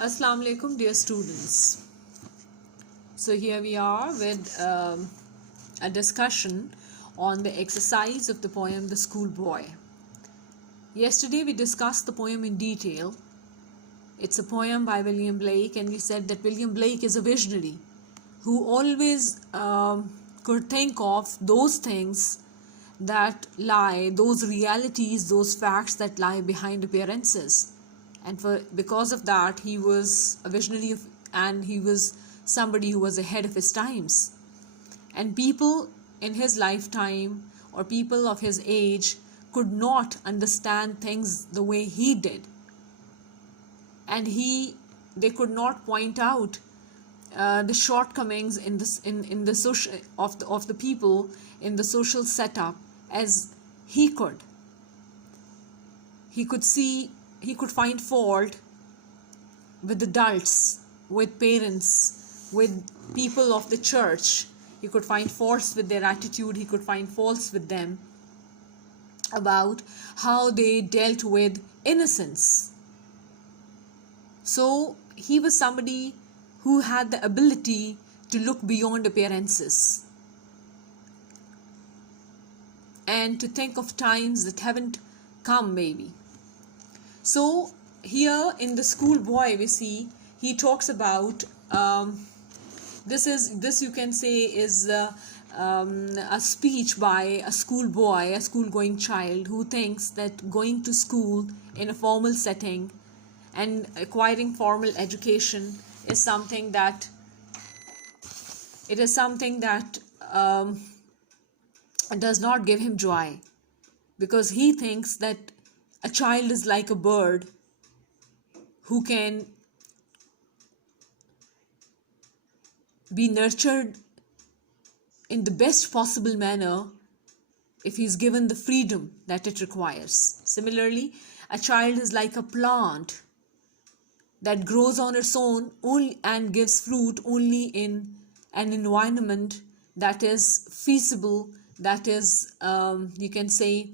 Assalamu alaikum, dear students. So here we are with a discussion on the exercise of the poem The Schoolboy. Yesterday we discussed the poem in detail. It's a poem by William Blake, and we said that William Blake is a visionary who always could think of those things that lie, those realities, those facts that lie behind appearances. And because of that, he was a visionary and he was somebody who was ahead of his times. And people in his lifetime or people of his age could not understand things the way he did. And they could not point out the shortcomings in the social of the people in the social setup as he could. He could find fault with adults, with parents, with people of the church. He could find faults with their attitude. He could find faults with them about how they dealt with innocence. So he was somebody who had the ability to look beyond appearances and to think of times that haven't come, maybe. So here in The Schoolboy, we see he talks about this you can say is a speech by a schoolboy, a school-going child who thinks that going to school in a formal setting and acquiring formal education is something that does not give him joy, because he thinks that a child is like a bird who can be nurtured in the best possible manner if he is given the freedom that it requires. Similarly, a child is like a plant that grows on its own and gives fruit only in an environment that is feasible, that is, you can say,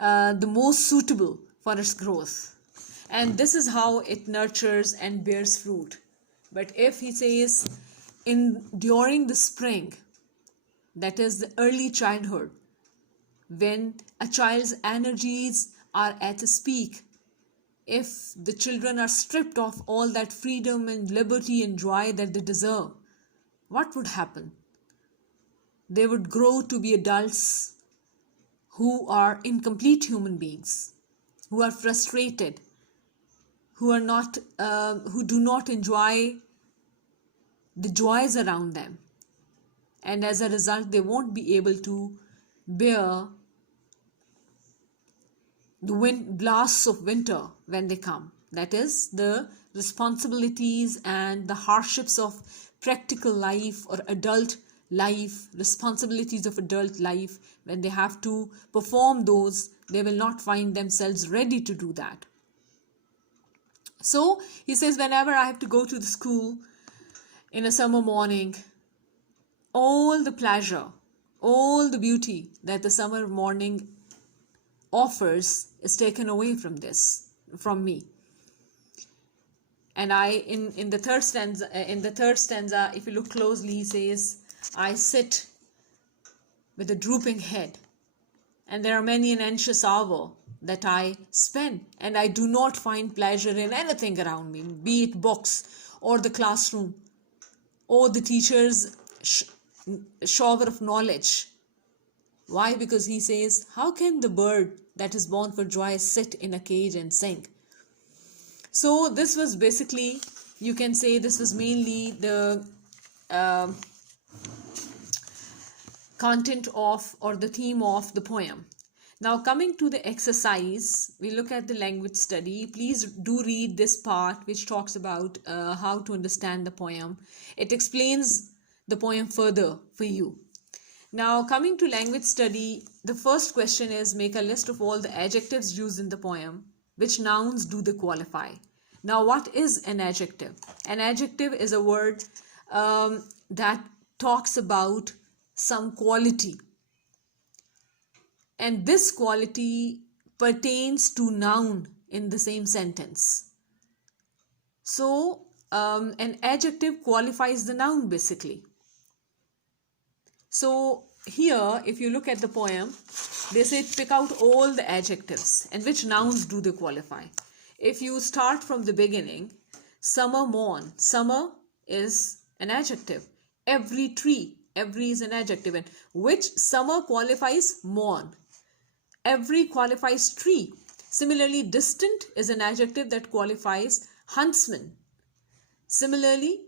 the most suitable for its growth. And this is how it nurtures and bears fruit. But if he says during the spring, that is the early childhood, when a child's energies are at its peak, if the children are stripped of all that freedom and liberty and joy that they deserve, what would happen? They would grow to be adults who are incomplete human beings, who are frustrated, who do not enjoy the joys around them, and as a result they won't be able to bear the blasts of winter when they come. That is, the responsibilities and the hardships of practical life or adult life, responsibilities of adult life, when they have to perform those, they will not find themselves ready to do that. So he says, whenever I have to go to the school in a summer morning, all the pleasure, all the beauty that the summer morning offers is taken away from me. And in the third stanza, if you look closely, he says, I sit with a drooping head, and there are many an anxious hour that I spend, and I do not find pleasure in anything around me, be it books or the classroom or the teacher's shower of knowledge. Why? Because he says, how can the bird that is born for joy sit in a cage and sing? So this was basically, you can say, this was mainly the content of, or the theme of, the poem. Now coming to the exercise, we look at the language study. Please do read this part which talks about how to understand the poem. It explains the poem further for you. Now coming to language study, the first question is, make a list of all the adjectives used in the poem. Which nouns do they qualify? Now what is an adjective? An adjective is a word that talks about some quality, and this quality pertains to noun in the same sentence. So an adjective qualifies the noun basically. So here, if you look at the poem, they say pick out all the adjectives and which nouns do they qualify. If you start from the beginning, summer morn, summer is an adjective. Every tree, every is an adjective. And which summer qualifies morn? Every qualifies tree. Similarly, distant is an adjective that qualifies huntsman. Similarly,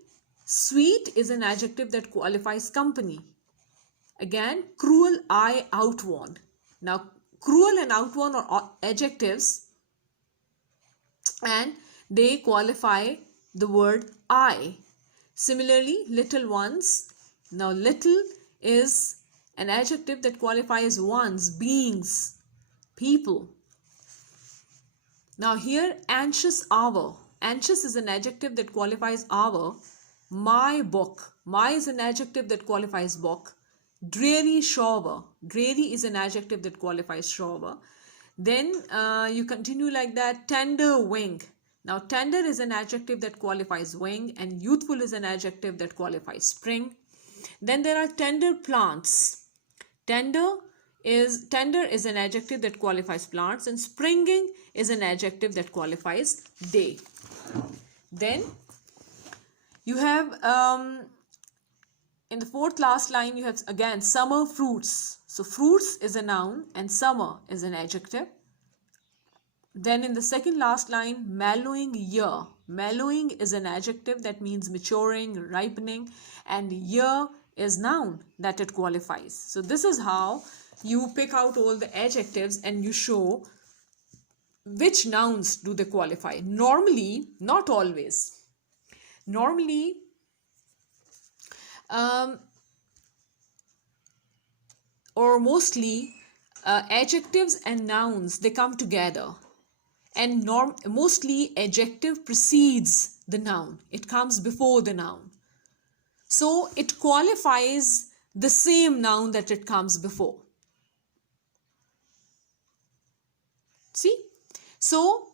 sweet is an adjective that qualifies company. Again, cruel, I, outworn. Now, cruel and outworn are adjectives and they qualify the word I. Similarly, little ones. Now, little is an adjective that qualifies ones, beings, people. Now, here, anxious hour. Anxious is an adjective that qualifies hour. My book. My is an adjective that qualifies book. Dreary shower. Dreary is an adjective that qualifies shower. Then you continue like that. Tender wing. Now tender is an adjective that qualifies wing and youthful is an adjective that qualifies spring. Then there are tender plants. Tender is an adjective that qualifies plants and springing is an adjective that qualifies day. Then you have in the fourth last line, you have again summer fruits. So fruits is a noun and summer is an adjective. Then in the second last line, mellowing year. Mellowing is an adjective that means maturing, ripening, and year is noun that it qualifies. So this is how you pick out all the adjectives and you show which nouns do they qualify. Normally, not always. Normally, or mostly adjectives and nouns, they come together, and mostly adjective precedes the noun. It comes before the noun, so it qualifies the same noun that it comes before. See, so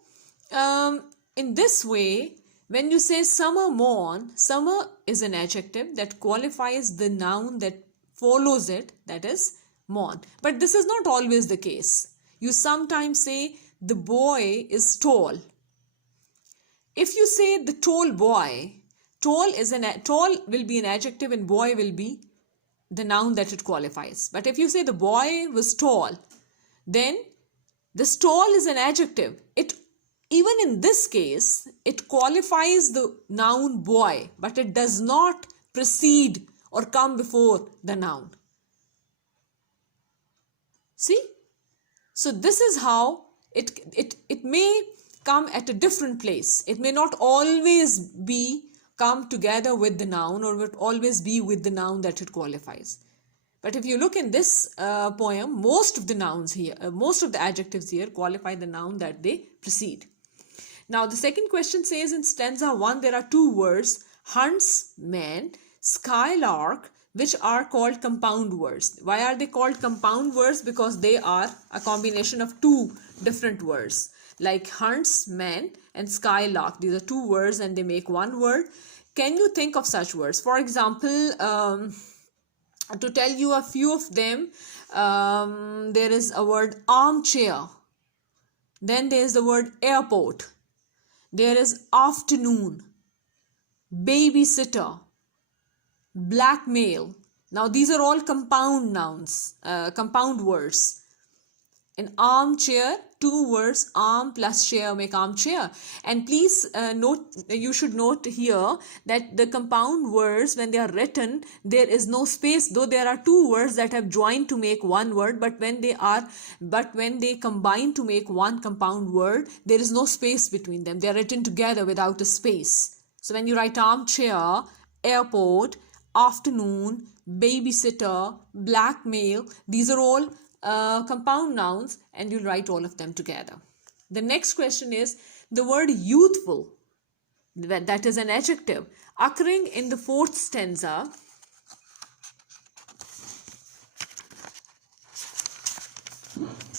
in this way, when you say summer morn, summer is an adjective that qualifies the noun that follows it, that is morn. But this is not always the case. You sometimes say the boy is tall. If you say the tall boy, tall will be an adjective and boy will be the noun that it qualifies. But if you say the boy was tall, then this tall is an adjective. Even in this case, it qualifies the noun boy, but it does not precede or come before the noun. See? So this is how it may come at a different place. It may not always come together with the noun or would always be with the noun that it qualifies. But if you look in this poem, most of the nouns here, most of the adjectives here qualify the noun that they precede. Now the second question says in stanza 1 there are two words, huntsman, skylark, which are called compound words. Why are they called compound words? Because they are a combination of two different words, like huntsman and skylark. These are two words and they make one word. Can you think of such words? For example, to tell you a few of them, there is a word armchair. Then there is the word airport. There is afternoon, babysitter, blackmail. Now these are all compound nouns, compound words. In armchair, two words, arm plus chair make armchair. And please you should note here that the compound words, when they are written, there is no space, though there are two words that have joined to make one word, but when they combine to make one compound word, there is no space between them. They are written together without a space. So when you write armchair, airport, afternoon, babysitter, blackmail, these are all compound nouns and you'll write all of them together. The next question is the word youthful, that is an adjective, occurring in the fourth stanza.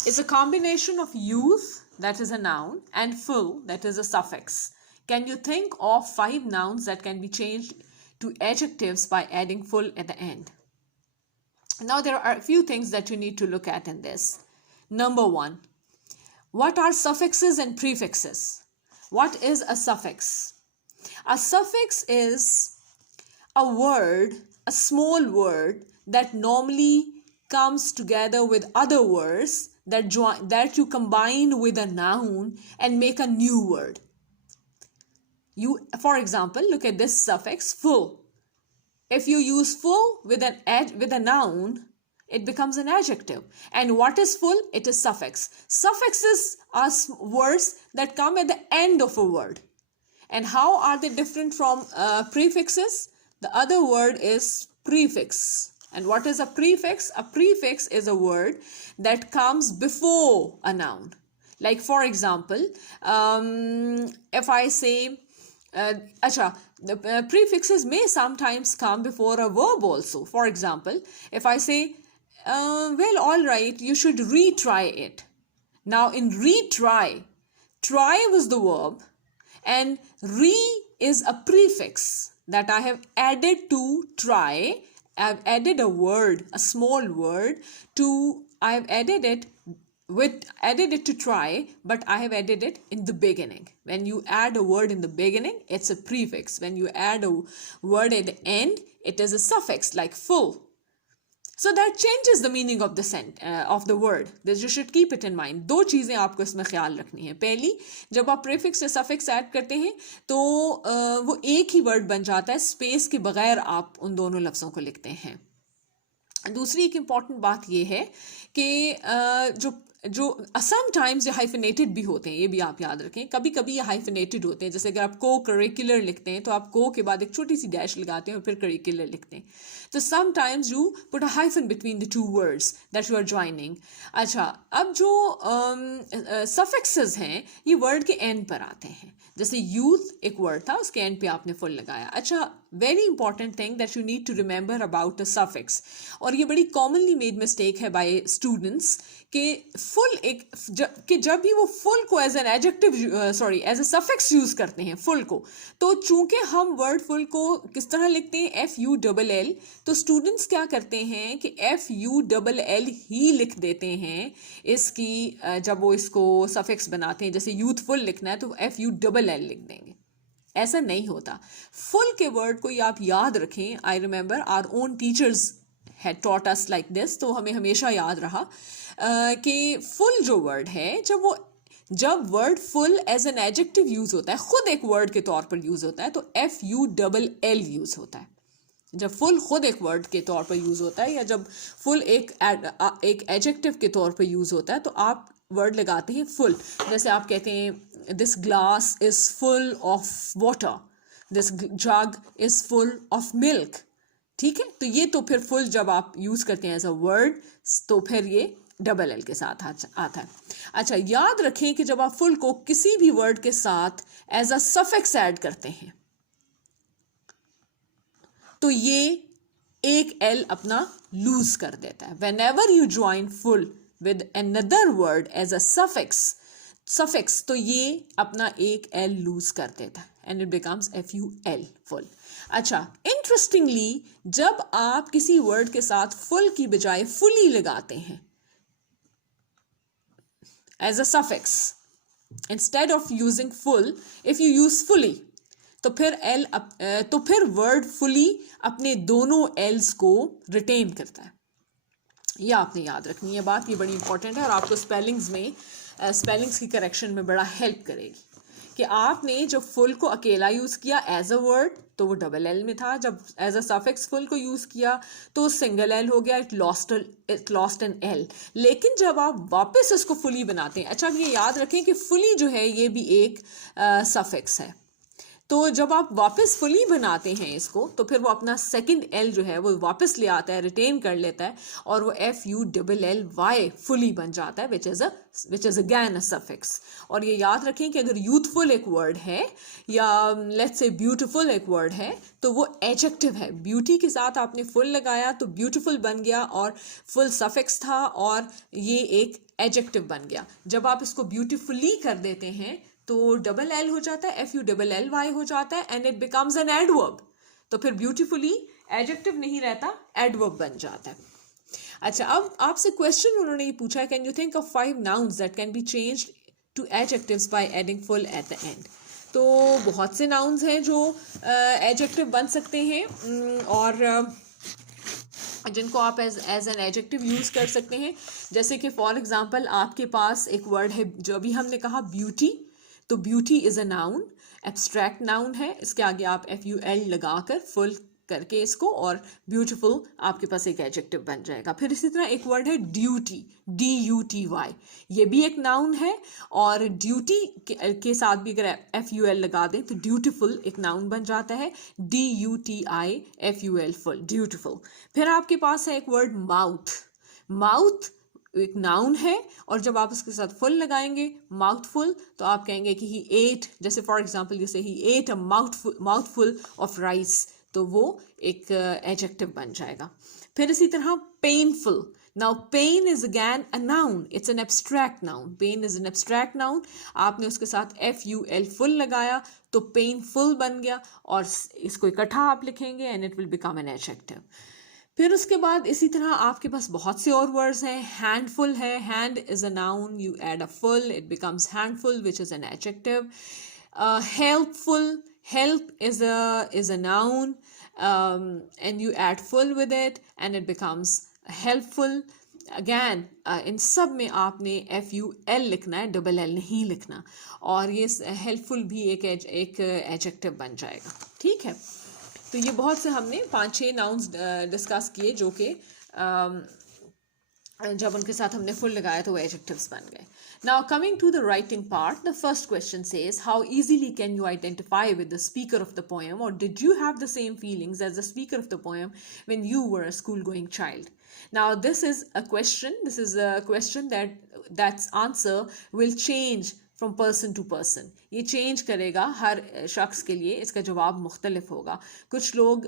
Is a combination of youth, that is a noun, and full, that is a suffix. Can you think of 5 nouns that can be changed to adjectives by adding full at the end? Now, there are a few things that you need to look at in this. Number one, what are suffixes and prefixes? What is a suffix? A suffix is a word, a small word that normally comes together with other words that you combine with a noun and make a new word. For example, look at this suffix full. If you use full with a noun, it becomes an adjective. And what is full? It is suffix. Suffixes are words that come at the end of a word. And how are they different from prefixes? The other word is prefix. And what is a prefix? A prefix is a word that comes before a noun. Like, for example, if I say, the prefixes may sometimes come before a verb also. For example, if I say, well, all right, you should retry it. Now, in retry, try was the verb, and re is a prefix that I have added to try. I've added a word, a small word I've added it to try, but I have added it in the beginning. When you add a word in the beginning, it's a prefix. When you add a word at the end, it is a suffix, like full. So that changes the meaning of the word. You should keep it in mind. दो चीज़ें आपको इसमें ख्याल रखनी है. पहली, जब आप प्रीफिक्स या सफिक्स ऐड करते हैं तो वो एक ही वर्ड बन जाता है, स्पेस के बगैर आप उन दोनों लफ्ज़ों को लिखते हैं. दूसरी एक इम्पॉर्टेंट बात ये है कि जो समटाइम्स ये हाइफिनेटेड भी होते हैं, ये भी आप याद रखें. कभी कभी ये हाइफिनेटेड होते हैं. जैसे अगर आप को करिकुलर लिखते हैं तो आप को के बाद एक छोटी सी डैश लगाते हैं और फिर करिकुलर लिखते हैं. तो sometimes you put a hyphen between the two words that you are joining. अच्छा, अब जो सफिक्सेस हैं ये वर्ड के एंड पर आते हैं. जैसे यूथ एक वर्ड था, उसके एंड पे आपने फुल लगाया. अच्छा, very important thing that you need to remember about a suffix, और ये बड़ी कॉमनली मेड मिस्टेक है बाय स्टूडेंट्स, कि जब भी वो फुल को as an adjective as a suffix use करते हैं फुल को, तो चूंकि हम वर्ड फुल को किस तरह लिखते हैं, FULL, तो स्टूडेंट्स क्या करते हैं कि FULL ही लिख देते हैं इसकी, जब वो इसको सफिक्स बनाते हैं. जैसे यूथफुल लिखना है तो FULL लिख देंगे. ऐसा नहीं होता. फुल के वर्ड को आप याद रखें. I remember our own teachers had taught us like this, तो हमें हमेशा याद रहा कि फुल जो वर्ड है, जब word full as an adjective use होता है, खुद एक वर्ड के तौर पर यूज होता है, तो FULL यूज होता है. जब फुल खुद एक वर्ड के तौर पर यूज होता है, या जब फुल एक एडजेक्टिव के तौर पर यूज होता है, तो आप वर्ड लगाते हैं फुल. जैसे आप कहते हैं this glass is full of water, this jug is full of milk. ठीक है, तो ये तो फिर फुल जब आप यूज करते हैं एज अ वर्ड, तो फिर ये FULL के साथ आता है. अच्छा, याद रखें कि जब आप फुल को किसी भी वर्ड के साथ एज अ सफिक्स ऐड करते हैं तो ये एक L अपना लूज कर देता है. whenever you join full with another word as a suffix, तो ये अपना एक L लूज कर देता है, and it becomes FUL, full. अच्छा, इंटरेस्टिंगली जब आप किसी वर्ड के साथ फुल की बजाय फुली लगाते हैं as a suffix, instead of using full, if you use fully, तो फिर वर्ड फुली अपने दोनों एल्स को रिटेन करता है. ये आपने याद रखनी है बात, ये बड़ी इंपॉर्टेंट है और आपको स्पेलिंग्स की करेक्शन में बड़ा हेल्प करेगी. कि आपने जब फुल को अकेला यूज़ किया एज अ वर्ड तो वो FUL में था, जब एज अ सफिक्स फुल को यूज़ किया तो सिंगल L हो गया, इट लॉस्ट एन L. लेकिन जब आप वापस इसको फुली बनाते हैं, अच्छा, ये याद रखें कि फुली जो है ये भी एक सफिक्स है. तो जब आप वापस फुली बनाते हैं इसको, तो फिर वो अपना सेकंड L जो है वो वापस ले आता है, रिटेन कर लेता है, और वो FULLY फुली बन जाता है, which is again a suffix. और ये याद रखें कि अगर यूथफुल एक वर्ड है या लेट्स से ब्यूटीफुल एक वर्ड है तो वो एडजेक्टिव है. ब्यूटी के साथ आपने फुल लगाया तो ब्यूटीफुल बन गया और फुल सफिक्स था और ये एक एडजेक्टिव बन गया. जब आप इसको ब्यूटीफुली कर देते हैं तो डबल एल हो जाता है, FULLY हो जाता है, and it becomes an adverb. तो फिर ब्यूटीफुली एडजेक्टिव नहीं रहता, एडवर्ब बन जाता है. अच्छा, अब आपसे क्वेश्चन उन्होंने ये पूछा है, can you think of 5 nouns that can be changed to adjectives by adding full at the end. तो बहुत से nouns हैं जो एडजेक्टिव बन सकते हैं, और जिनको आप एज एन एडजेक्टिव यूज़ कर सकते हैं. जैसे कि फॉर एग्जांपल आपके पास एक वर्ड है जो अभी हमने कहा ब्यूटी. तो beauty is a noun, abstract noun है. इसके आगे आप FUL लगाकर फुल करके इसको, और ब्यूटीफुल आपके पास एक एडजेक्टिव बन जाएगा. फिर इसी तरह एक वर्ड है ड्यूटी, DUTY. ये भी एक नाउन है, और ड्यूटी के साथ भी अगर FUL लगा दें तो ड्यूटीफुल एक नाउन बन जाता है, DUTIFUL, फुल, ड्यूटीफुल. फिर आपके पास है एक वर्ड माउथ. माउथ एक नाउन है, और जब आप उसके साथ फुल लगाएंगे, माउथफुल, तो आप कहेंगे कि ही एट, जैसे फॉर एग्जांपल जैसे he ate a mouthful of rice, तो वो एक एडजेक्टिव बन जाएगा. फिर इसी तरह painful. Now pain is again a noun, it's an abstract noun. Pain is an abstract noun. आपने उसके साथ FUL फुल लगाया तो पेनफुल बन गया, और इसको इकट्ठा आप लिखेंगे and it will become an adjective. फिर उसके बाद इसी तरह आपके पास बहुत से और वर्ड्स हैं. हैंडफुल है, hand is a noun, you add a full, it becomes handful which is an adjective. Helpful, help is a noun, and you add full with it and it becomes helpful. Again, इन सब में आपने FUL लिखना है, double L नहीं लिखना, और ये हेल्पफुल भी एक एडजेक्टिव बन जाएगा. ठीक है, तो ये बहुत से हमने 5-6 नाउन्स डिस्कस किए जो कि जब उनके साथ हमने फुल लगाया तो वो एडजेक्टिव्स बन गए. Now coming to the writing part, the first question says, how easily can you identify with the speaker of the poem, or did you have the same feelings as the speaker of the poem when you were a school-going child? Now this is a question that's answer will change from person to person. ये change करेगा हर शख्स के लिए, इसका जवाब मुख्तलिफ होगा. कुछ लोग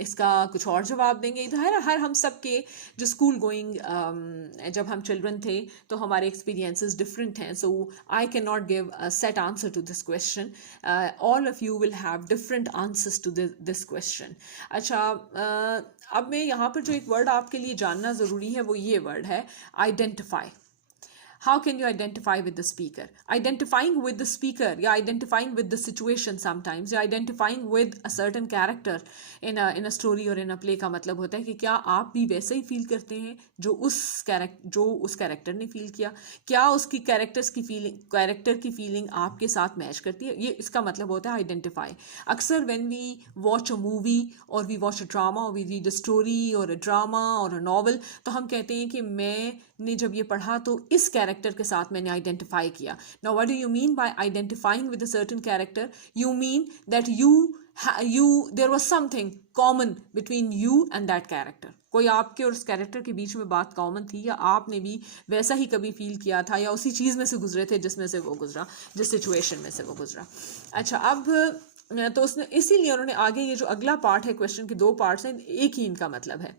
इसका कुछ और जवाब देंगे. तो हर हम सब के जो स्कूल गोइंग जब हम चिल्ड्रन थे तो हमारे एक्सपीरियंसेस डिफरेंट हैं. So I can not give a set answer to this question. All of you will have different answers to this question. अच्छा, अब मैं यहाँ पर जो एक वर्ड आपके लिए जानना ज़रूरी है वो ये वर्ड है, identify. How can you identify with the speaker? Identifying with the speaker, yeah, identifying with the situation sometimes, yeah, identifying with a certain character in a story or in a play का मतलब होता है कि क्या आप भी वैसे ही फील करते हैं जो उस कैरेक्टर ने फील किया. क्या उसकी कैरेक्टर की फीलिंग आपके साथ मैच करती है. ये इसका मतलब होता है आइडेंटिफाई. अक्सर when we watch a movie और वी वॉच अ ड्रामा और वी रीड अ स्टोरी और अ ड्रामा और अ नॉवल, तो हम कहते हैं कि मैंने जब ये पढ़ा तो इस कैरेक्टर के साथ मैंने आइडेंटिफाई किया. Now what do you mean by identifying with a certain character? You mean that there was something common between you and that character. कोई आपके और उस कैरेक्टर के बीच में बात कॉमन थी, या आपने भी वैसा ही कभी फील किया था, या उसी चीज़ में से गुजरे थे जिसमें से वो गुजरा, जिस सिचुएशन में से वो गुजरा. अच्छा, अब तो उसने इसीलिए उन्होंने आगे ये जो अगला पार्ट है, क्वेश्चन के 2 पार्ट्स हैं, एक ही इनका मतलब है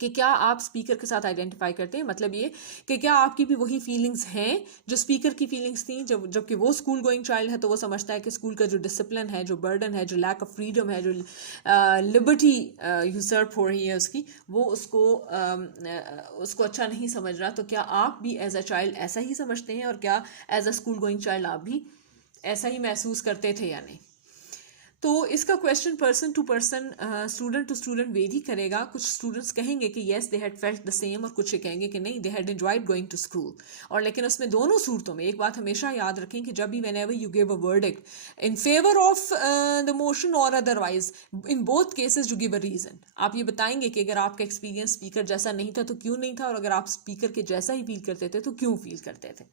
कि क्या आप स्पीकर के साथ आइडेंटिफाई करते हैं. मतलब ये कि क्या आपकी भी वही फीलिंग्स हैं जो स्पीकर की फीलिंग्स थी. जबकि वो स्कूल गोइंग चाइल्ड है तो वो समझता है कि स्कूल का जो डिसिप्लिन है, जो बर्डन है, जो लैक ऑफ फ्रीडम है, जो लिबर्टी यूसर्प हो रही है उसकी, वो उसको अच्छा नहीं समझ रहा. तो क्या आप भी एज अ चाइल्ड ऐसा ही समझते हैं, और क्या as a school going child आप भी ऐसा ही महसूस करते थे या नहीं. तो इसका question person to person, student to student vary करेगा. कुछ स्टूडेंट्स कहेंगे कि yes they had felt the same, और कुछ कहेंगे कि नहीं, they had enjoyed going to school. और लेकिन उसमें दोनों सूरतों में एक बात हमेशा याद रखें कि जब भी whenever you give a verdict in favour of the motion or otherwise, in both cases you give a reason. आप ये बताएंगे कि अगर आपका एक्सपीरियंस स्पीकर जैसा नहीं था तो क्यों नहीं था, और अगर आप स्पीकर के जैसा ही फील करते थे तो क्यों फील करते थे.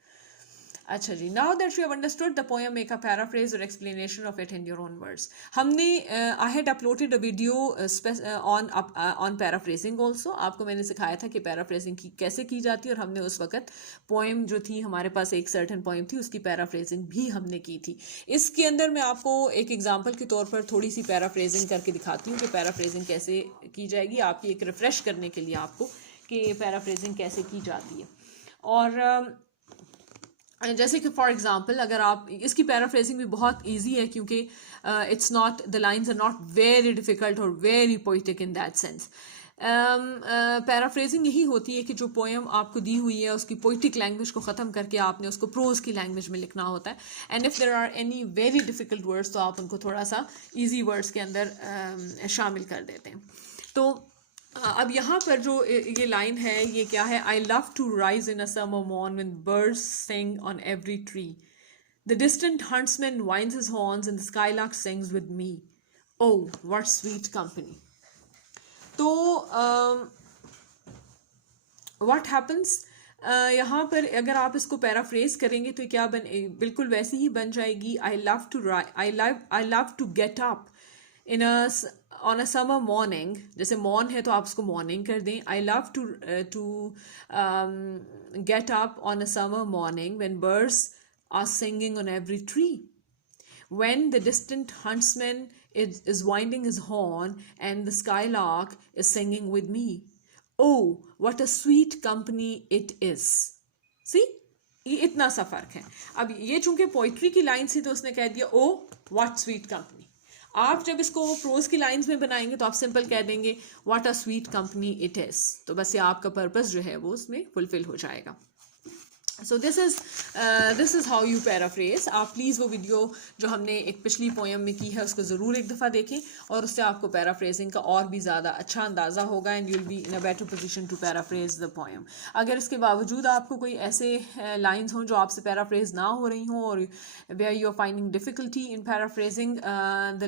अच्छा जी, now that you have understood the poem, make a paraphrase or explanation of it in your own words. हमने I had uploaded a video on paraphrasing also. आपको मैंने सिखाया था कि पैराफ्रेजिंग कैसे की जाती है, और हमने उस वक्त पोएम जो थी, हमारे पास एक सर्टेन पोएम थी, उसकी पैराफ्रेजिंग भी हमने की थी. इसके अंदर मैं आपको एक एग्जाम्पल के तौर पर थोड़ी सी पैराफ्रेजिंग करके दिखाती हूँ कि पैराफ्रेजिंग कैसे की जाएगी, आपकी एक रिफ्रेश करने के लिए आपको कि पैराफ्रेजिंग कैसे की जाती है. और जैसे कि फॉर एग्जांपल अगर आप इसकी पैराफ्रेजिंग भी बहुत इजी है क्योंकि it's not the lines are not very difficult और very poetic in that sense. Paraphrasing यही होती है कि जो पोएम आपको दी हुई है उसकी पोइटिक लैंग्वेज को ख़त्म करके आपने उसको प्रोज की लैंग्वेज में लिखना होता है। And if there are any very difficult words तो आप उनको थोड़ा सा ईजी वर्ड्स के अंदर शामिल कर देते हैं। तो अब यहाँ पर जो ये लाइन है ये क्या है? I love to rise in a summer morn when birds sing on every tree, the distant huntsman winds his horns and the skylark sings with me, oh what sweet company. तो व्हाट हैपन्स यहाँ पर अगर आप इसको पैराफ्रेज करेंगे तो क्या बिल्कुल वैसी ही बन जाएगी। I love to get up in on a summer morning, जैसे मॉर्न है तो आप उसको मॉर्निंग कर दें। I love to get up on a summer morning when birds are singing on every tree, when the distant huntsman is winding his horn and the skylark is singing with me, oh what a sweet company it is। See, ये इतना सा फर्क है। अब ये चूंकि पोइट्री की लाइन थी तो उसने कह दिया ओ व्हाट स्वीट कंपनी। आप जब इसको प्रोज की लाइंस में बनाएंगे तो आप सिंपल कह देंगे what a sweet company it is. तो बस ये आपका पर्पस जो है वो उसमें फुलफिल हो जाएगा। So this is how you paraphrase. आप प्लीज़ वो वीडियो जो हमने एक पिछली पोएम में की है उसको ज़रूर एक दफ़ा देखें और उससे आपको पैराफ्रेजिंग का और भी ज़्यादा अच्छा अंदाज़ा होगा and you will be in a better position to paraphrase the poem. अगर इसके बावजूद आपको कोई ऐसे लाइंस हों जो आपसे पैराफ्रेज ना हो रही हों और where you are finding difficulty in paraphrasing the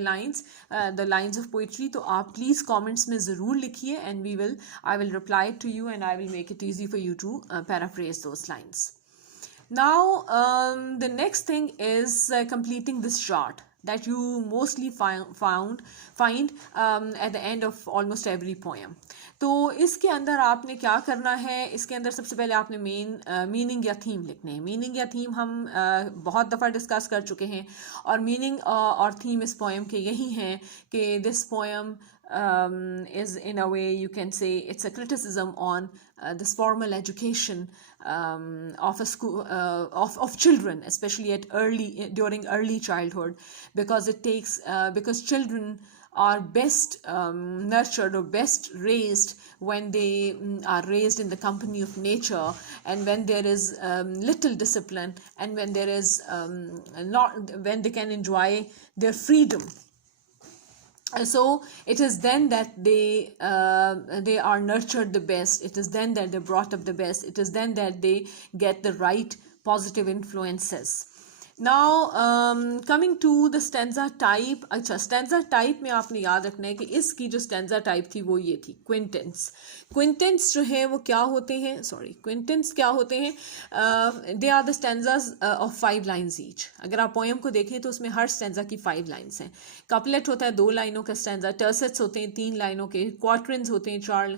lines of poetry, तो आप प्लीज़ कॉमेंट्स में ज़रूर लिखिए and I will reply to you and I will make it easy for you to paraphrase those lines. Now, the next thing is completing this chart that you mostly find at the end of almost every poem. तो इसके अंदर आपने क्या करना है? इसके अंदर सबसे पहले आपने मीनिंग या थीम लिखने हैं। मीनिंग या थीम हम बहुत दफ़ा डिस्कस कर चुके हैं और मीनिंग और थीम इस पोएम के यही हैं कि this poem is in a way you can say it's a criticism on this formal education of a school of children, especially at during early childhood, because it takes because children are best nurtured or best raised when they are raised in the company of nature and when there is little discipline and when there is when they can enjoy their freedom. So it is then that they are nurtured the best. It is then that they're brought up the best. It is then that they get the right positive influences. Now coming to the stanza type. अच्छा, stanza type में आपने याद रखना है कि इसकी जो stanza type थी वो ये थी क्विंटेंस। क्विंटेंस जो है वो क्या होते हैं? क्विंटेंस क्या होते हैं? They are the stanzas of 5 lines each. अगर आप पोएम को देखें तो उसमें हर स्टैंजा की 5 लाइन्स हैं। कपलेट होता है 2 लाइनों का स्टैंजा, टर्सेट्स होते हैं 3 लाइनों के, क्वार्टरन्स होते हैं 4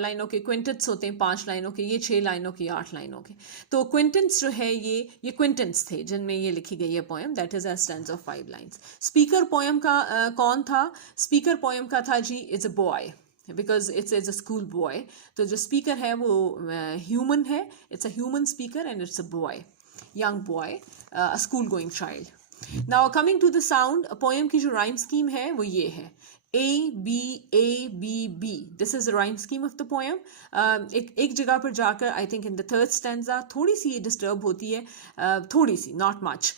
लाइनों के, क्विंटेंट्स होते हैं 5 लाइनों के, ये 6 लाइनों के, 8 लाइनों के। तो क्विंटेंट्स जो है ये क्विंटेंट्स थे जिनमें ये लिखी गई है poem, that is a stanza of 5 lines. Speaker poem का कौन था? स्पीकर पोएम का था जी it's a boy, because it's a school boy. तो जो स्पीकर है वो ह्यूमन है, it's a human speaker and it's a boy, young boy, a school going child. Now coming to the sound, poem की जो राइम स्कीम है वो ये है A B A B B. This is the rhyme scheme of the poem. एक जगह पर जाकर I think in the third stanza थोड़ी सी ये डिस्टर्ब होती है, थोड़ी सी, नॉट मच,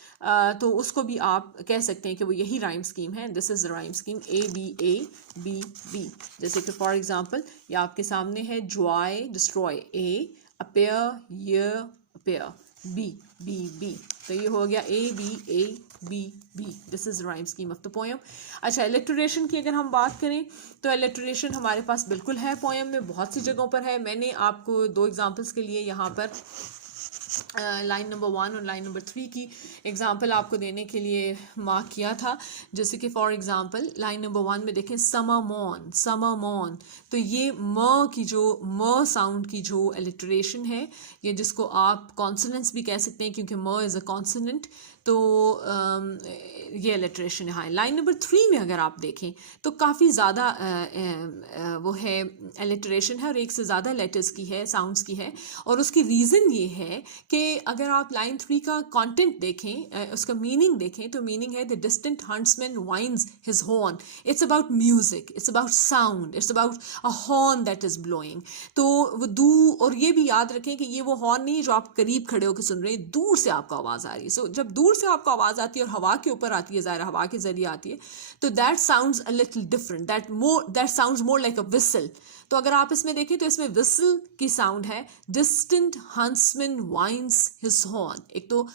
तो उसको भी आप कह सकते हैं कि वो यही राइम स्कीम है। This is the rhyme scheme A B A B B। जैसे कि फॉर एग्जांपल ये आपके सामने है Joy destroy, A appear year appear, B B B। तो ये हो गया A B A B B। This is rhyme scheme of the poem. अच्छा, एलिटरेशन की अगर हम बात करें तो एलिटरेशन हमारे पास बिल्कुल है पोएम में, बहुत सी जगहों पर है। मैंने आपको 2 एग्जांपल्स के लिए यहाँ पर लाइन नंबर 1 और लाइन नंबर 3 की एग्जांपल आपको देने के लिए मार्क किया था। जैसे कि फॉर एग्जांपल लाइन नंबर 1 में देखें समर मॉन। तो ये म की जो म साउंड की जो एलिटरेशन है, ये जिसको आप कॉन्सोनेंट्स भी कह सकते हैं क्योंकि म इज़ अ कॉन्सोनेंट, तो ये एलिटरेशन है। लाइन नंबर 3 में अगर आप देखें तो काफ़ी ज़्यादा वो है एलिटरेशन है और एक से ज़्यादा लेटर्स की है, साउंड्स की है। और उसकी रीज़न ये है कि अगर आप लाइन 3 का कंटेंट देखें, उसका मीनिंग देखें, तो मीनिंग है the distant huntsman winds his horn. It's about music, it's about sound, it's about a horn that is blowing. तो वो और ये भी याद रखें कि ये वो हॉर्न नहीं है जो आप करीब खड़े होकर सुन रहे हैं, दूर से आपको आवाज़ आ रही है। सो जब दूर से आपको आवाज़ आती है और हवा के ऊपर आती है, ज़ाहिर हवा के जरिए आती है, तो that sounds a little different, that sounds more like अ विसल। तो अगर आप इसमें देखें तो इसमें विसल की साउंड है, distant huntsman winds his horn. एक तो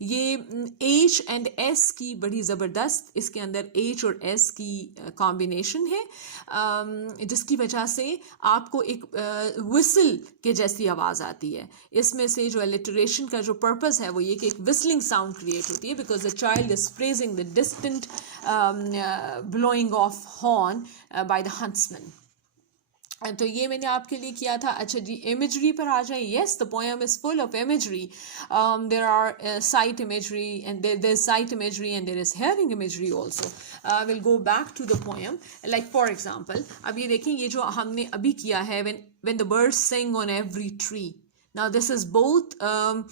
ये एच एंड एस की बड़ी ज़बरदस्त इसके अंदर एच और एस की कॉम्बिनेशन है, जिसकी वजह से आपको एक विसल के जैसी आवाज़ आती है। इसमें से जो एलिटरेशन का जो पर्पस है वो ये कि एक विस्लिंग साउंड क्रिएट होती है, because the child is praising the distant blowing of horn by the huntsman. तो ये मैंने आपके लिए किया था। अच्छा जी, इमेजरी पर आ जाए। Yes, the poem is full of imagery. There are sight imagery and there is sight imagery and there is hearing imagery also. Will go back to the poem. Like for example, अब ये देखें, ये जो हमने अभी किया है, when the birds sing on every tree. Now this is both a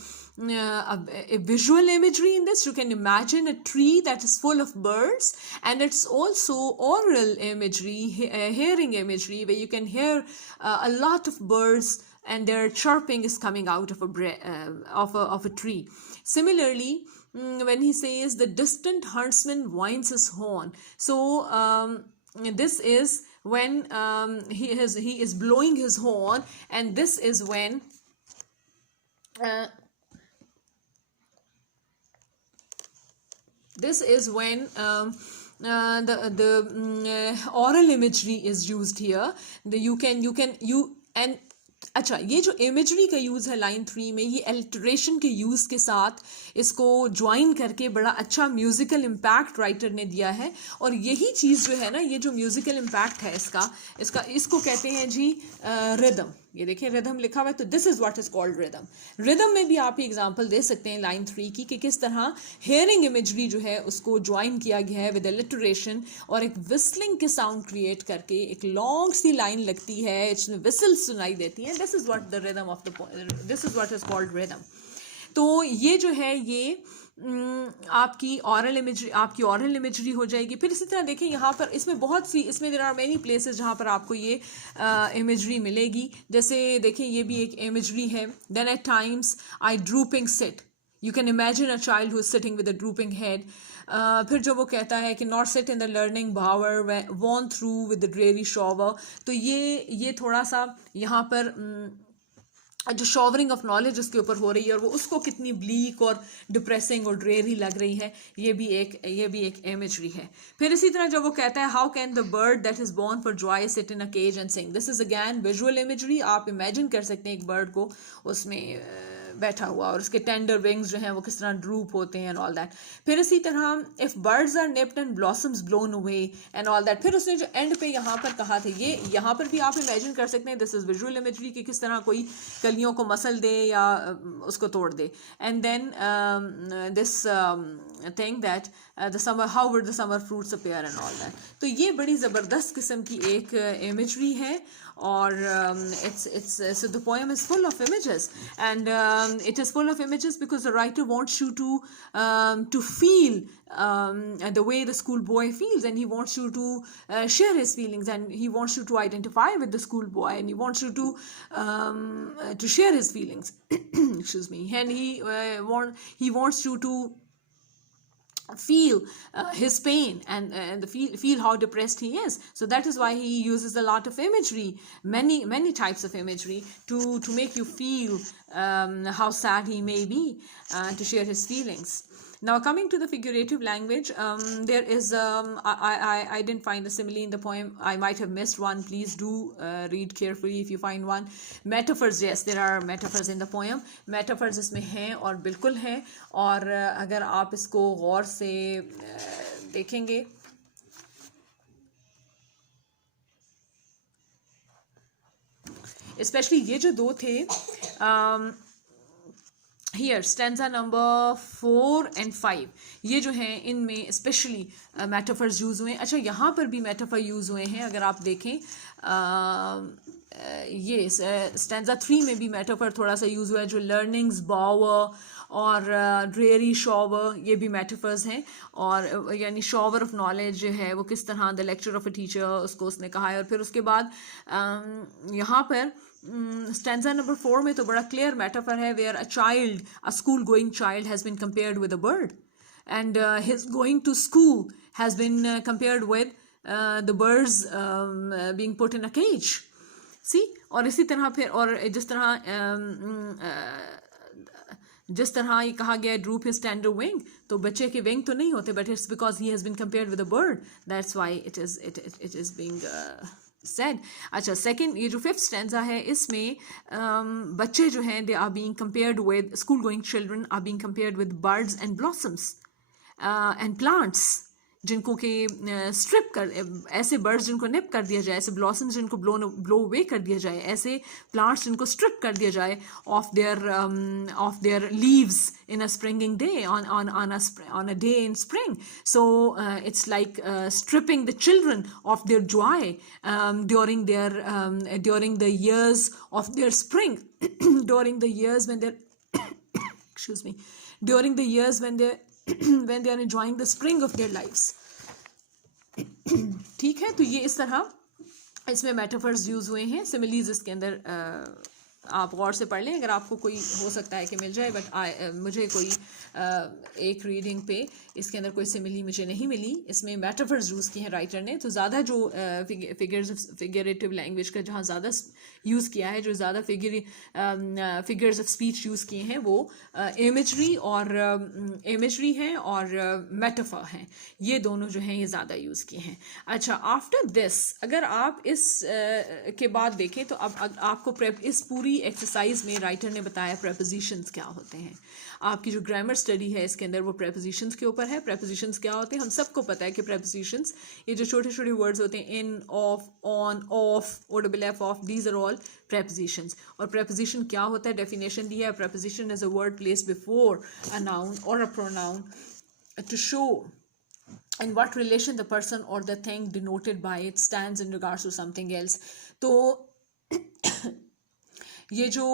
visual imagery in this. You can imagine a tree that is full of birds, and it's also oral imagery, hearing imagery, where you can hear a lot of birds and their chirping is coming out of a tree. Similarly, when he says the distant huntsman winds his horn, so this is when he is blowing his horn, and this is when the oral imagery is used here. And अच्छा, ये जो इमेजरी का यूज़ है लाइन 3 में, ये एलिटरेशन के यूज़ के साथ इसको ज्वाइन करके बड़ा अच्छा म्यूज़िकल इम्पैक्ट राइटर ने दिया है। और यही चीज़ जो है ना, ये जो म्यूज़िकल इम्पैक्ट है इसको कहते हैं जी रिदम। ये देखिए रिदम लिखा हुआ है, तो this is what is called rhythm. Rhythm में भी आप एग्जांपल दे सकते हैं लाइन 3 की कि किस तरह हेयरिंग इमेजरी जो है उसको ज्वाइन किया गया है विद एलिटरेशन, और एक विस्लिंग के साउंड क्रिएट करके एक लॉन्ग सी लाइन लगती है, इसमें विसल सुनाई देती है। This is what the rhythm of this is what is called rhythm. तो ये जो है ये आपकी ऑरल इमेजरी हो जाएगी। फिर इसी तरह देखें यहाँ पर इसमें बहुत सी, इसमें देयर आर मेनी प्लेसेस जहाँ पर आपको ये इमेजरी मिलेगी। जैसे देखें ये भी एक इमेजरी है। Then at times I drooping sit, you can imagine a child who is sitting with a drooping head. फिर जो वो कहता है कि not sit in the learning bower worn through with the dreary shower, तो ये थोड़ा सा यहाँ पर जो शॉवरिंग ऑफ नॉलेज उसके ऊपर हो रही है और वो उसको कितनी ब्लीक और डिप्रेसिंग और ड्रेरी लग रही है, ये भी एक इमेजरी है। फिर इसी तरह जब वो कहता है how can the bird that is born for joy sit in a cage and sing, this is again visual imagery. आप इमेजिन कर सकते हैं एक बर्ड को उसमें बैठा हुआ और उसके टेंडर विंग्स जो हैं वो किस तरह ड्रूप होते हैं एंड ऑल दैट। फिर इसी तरह if birds are nipped and blossoms blown away and all that. फिर उसने जो एंड पे यहाँ पर कहा था, ये यहाँ पर भी आप इमेजिन कर सकते हैं, दिस इज विजुअल इमेजरी कि किस तरह कोई कलियों को मसल दे या उसको तोड़ दे। And then this thing that the summer how would the summer fruits appear and all that. तो ये बड़ी ज़बरदस्त किस्म की एक इमेजरी है। और it's so the poem is full of images, and it is full of images because the writer wants you to feel the way the schoolboy feels, and he wants you to share his feelings, and he wants you to identify with the schoolboy, and he wants you to share his feelings excuse me, and he wants you to feel his pain and feel how depressed he is. So that is why he uses a lot of imagery, many types of imagery to make you feel how sad he may be, to share his feelings. Now coming to the figurative language, there is I didn't find the simile in the poem. I might have missed one. Please do read carefully if you find one. Metaphors, yes, there are metaphors in the poem. Metaphors इसमें हैं और बिल्कुल हैं, और अगर आप इसको गौर से देखेंगे, स्पेशली ये जो दो थे, हियर स्टैंजा नंबर 4 and 5, ये जो हैं इनमें स्पेशली मेटाफर्स यूज़ हुए हैं. अच्छा, यहाँ पर भी मेटाफर यूज़ हुए हैं. अगर आप देखें ये स्टैंजा 3 में भी मेटाफर थोड़ा सा यूज़ हुआ है, जो लर्निंग्स बावर और ड्रेरी शॉवर, ये भी मेटाफर्स हैं. और यानी शॉवर ऑफ नॉलेज जो है वो किस तरह the lecture of a teacher, उसको उसने कहा है. और फिर उसके बाद यहाँ पर स्टैंजा नंबर 4 में तो बड़ा क्लियर मेटाफर है, where a child, a school going child has been compared with a bird, and his going to school has been compared with the birds being put in a cage. See, और इसी तरह फिर, और जिस तरह ये कहा गया ड्रूप हिज टेंडर विंग, तो बच्चे के विंग तो नहीं होते, but it's because he has been compared with a bird, that's why it is being said. अच्छा, सेकंड, ये जो 5th स्टैंजा है, इसमें बच्चे जो हैं they are being compared with, school going children are being compared with birds and blossoms and plants, जिनको कि स्ट्रिप कर, ऐसे बर्ड्स जिनको निप कर दिया जाए, ऐसे ब्लॉसम्स जिनको ब्लो अवे कर दिया जाए, ऐसे प्लांट्स जिनको स्ट्रिप कर दिया जाए of their leaves in a springing day, on a day in spring. So it's like stripping the children of their joy during the years of their spring, during the years when they're excuse me, during the years when they when they are enjoying the spring of their lives. ठीक है, तो ये इस तरह इसमें metaphors use हुए हैं. सिमिलीज इसके अंदर आप गौर से पढ़ लें, अगर आपको कोई हो सकता है कि मिल जाए, बट मुझे कोई एक रीडिंग पे इसके अंदर कोई सिमिली मुझे नहीं मिली. इसमें मेटाफर्स यूज़ किए हैं राइटर ने. तो ज़्यादा जो फिगरेटिव लैंग्वेज का जहाँ ज़्यादा यूज़ किया है, जो ज़्यादा फिगर्स ऑफ स्पीच यूज़ किए हैं, वो इमेजरी हैं और मेटाफर हैं. ये दोनों जो हैं ये ज़्यादा यूज़ किए हैं. अच्छा, आफ्टर दिस अगर आप इस के बाद देखें, तो अब आपको इस पूरी एक्सरसाइज में राइटर ने बताया प्रेपोजिशंस क्या होते हैं. आपकी जो ग्रामर स्टडी है इसके अंदर वो प्रेपोजिशंस के ऊपर है. प्रेपोजिशंस क्या होते हैं, हम सबको पता है कि प्रेपोजिशंस, ये जो छोटे छोटे वर्ड्स होते हैं, in, of, on, off, OFF, off, these are all prepositions. और प्रेपोजिशन क्या होता है, डेफिनेशन दी है. Preposition is a word placed before a noun or a pronoun to show in what relation the person or the thing denoted by it stands in regards to something else. तो ये जो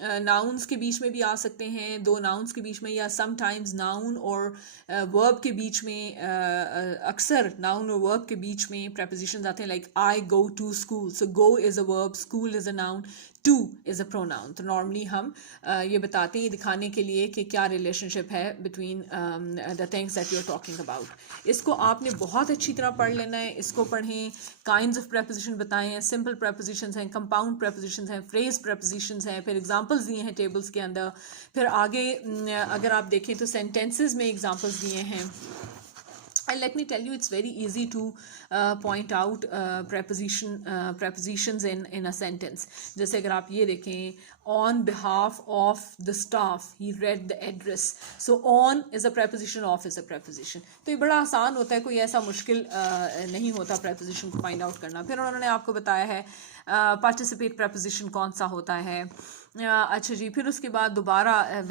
नाउन्स के बीच में भी आ सकते हैं, दो नाउन्स के बीच में, या समटाइम्स नाउन और वर्ब के बीच में, अक्सर नाउन और वर्ब के बीच में प्रेपोजिशंस आते हैं, like I go to school. So go is a verb, school is a noun, to is a pronoun. तो नॉर्मली हम ये बताते हैं, दिखाने के लिए कि क्या रिलेशनशिप है between the things that you are talking about. इसको आपने बहुत अच्छी तरह पढ़ लेना है. इसको पढ़ें, काइंड्स ऑफ प्रेपोजिशन बताए हैं, सिंपल प्रेपोजिशंस हैं, कंपाउंड प्रेपोजिशंस हैं, फ्रेज प्रेपोजिशंस हैं, फिर एग्जांपल्स दिए हैं टेबल्स के अंदर. फिर आगे अगर आप देखें तो सेंटेंसेस में एग्जांपल्स दिए हैं. And let me tell you, it's very easy to point out prepositions in a sentence. जैसे अगर आप ये देखें, on behalf of the staff he read the address. So on is a preposition, off is a preposition. तो ये बड़ा आसान होता है, कोई ऐसा मुश्किल नहीं होता preposition को find out करना. फिर उन्होंने आपको बताया है participate preposition कौन सा होता है. अच्छा जी, फिर उसके बाद दोबारा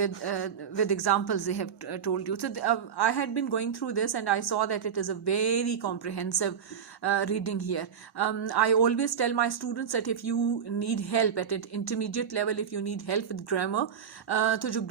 with examples they have told you. So I had been going through this and I saw that it is a very comprehensive reading here. I always tell my students that if you need help at an intermediate level, if you need help with grammar, तो जो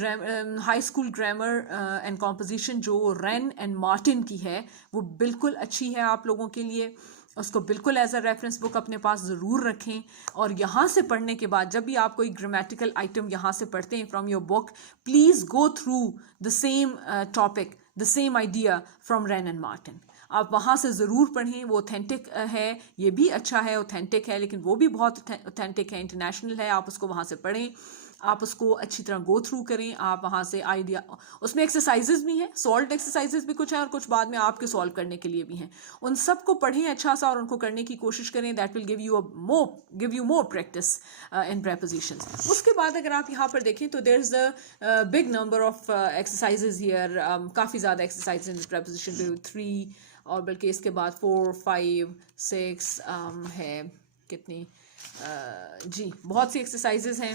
high school grammar and composition जो Wren and Martin की है, वो बिल्कुल अच्छी है आप लोगों के लिए. उसको बिल्कुल एज अ रेफरेंस बुक अपने पास ज़रूर रखें. और यहाँ से पढ़ने के बाद जब भी आप कोई ग्रामेटिकल आइटम यहाँ से पढ़ते हैं from your book, please go through the same topic, the same idea from rain and Martin. आप वहाँ से ज़रूर पढ़ें. वो ऑथेंटिक है, ये भी अच्छा है, ऑथेंटिक है, लेकिन वो भी बहुत ऑथेंटिक है, इंटरनेशनल है. आप उसको वहाँ से पढ़ें. आप उसको अच्छी तरह गो थ्रू करें, आप वहाँ से आइडिया, उसमें एक्सरसाइजेज भी हैं, सॉल्व एक्सरसाइजेज भी कुछ हैं और कुछ बाद में आपके सॉल्व करने के लिए भी हैं, उन सबको पढ़ें अच्छा सा और उनको करने की कोशिश करें. That will give you more practice in prepositions. उसके बाद अगर आप यहाँ पर देखें तो there is a big number of exercises here, काफ़ी ज़्यादा एक्सरसाइज इन preposition पे 3 और बल्कि इसके बाद 4, 5, 6 है कितनी जी बहुत सी एक्सरसाइजेज हैं.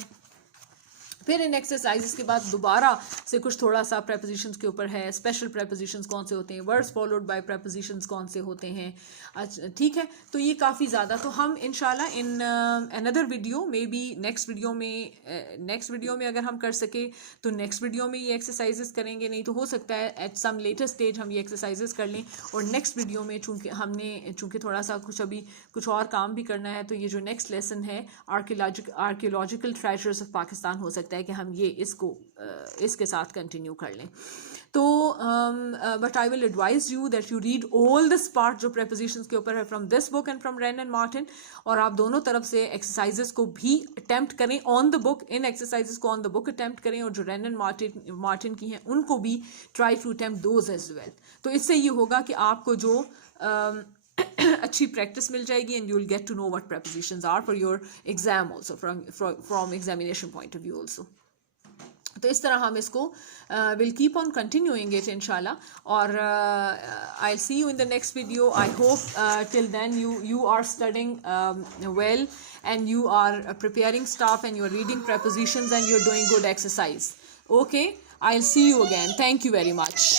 फिर इन एक्सरसाइजेस के बाद दोबारा से कुछ थोड़ा सा prepositions के ऊपर है, स्पेशल prepositions कौन से होते हैं, वर्ड्स फॉलोड बाय prepositions कौन से होते हैं. अच्छा ठीक है, तो ये काफ़ी ज़्यादा, तो हम इंशाल्लाह in another video may be next video में अगर हम कर सके तो नेक्स्ट वीडियो में ये एक्सरसाइजेस करेंगे, नहीं तो हो सकता है एट सम लेटर स्टेज हम ये एक्सरसाइजेस कर लें और नेक्स्ट वीडियो में चूँकि थोड़ा सा अभी कुछ और काम भी करना है, तो ये जो नेक्स्ट लेसन है आर्कियोलॉजिकल ट्रेजर्स ऑफ पाकिस्तान, हो सकता है कि हम ये इसके साथ कंटिन्यू कर लें. तो but I will advise you that you read all this part जो prepositions के ऊपर है from this book and from rain and Martin, और आप दोनों तरफ से एक्सरसाइजेस को भी अटेम्प्ट करें ऑन द बुक, इन एक्सरसाइजेस को ऑन द बुक अटेम्प्ट करें, और जो रेन एंड मार्टिन की हैं उनको भी try to attempt those as well. तो इससे ये होगा कि आपको जो अच्छी प्रैक्टिस मिल जाएगी and you will get to know what prepositions are for your exam also, from examination point of view also. तो इस तरह हम इसको will keep on continuing it इंशाल्लाह, और I will see you in the next video. I hope till then you are studying well and you are preparing stuff and you are reading prepositions and you are doing good exercise. Okay, I'll see you again. Thank you very much.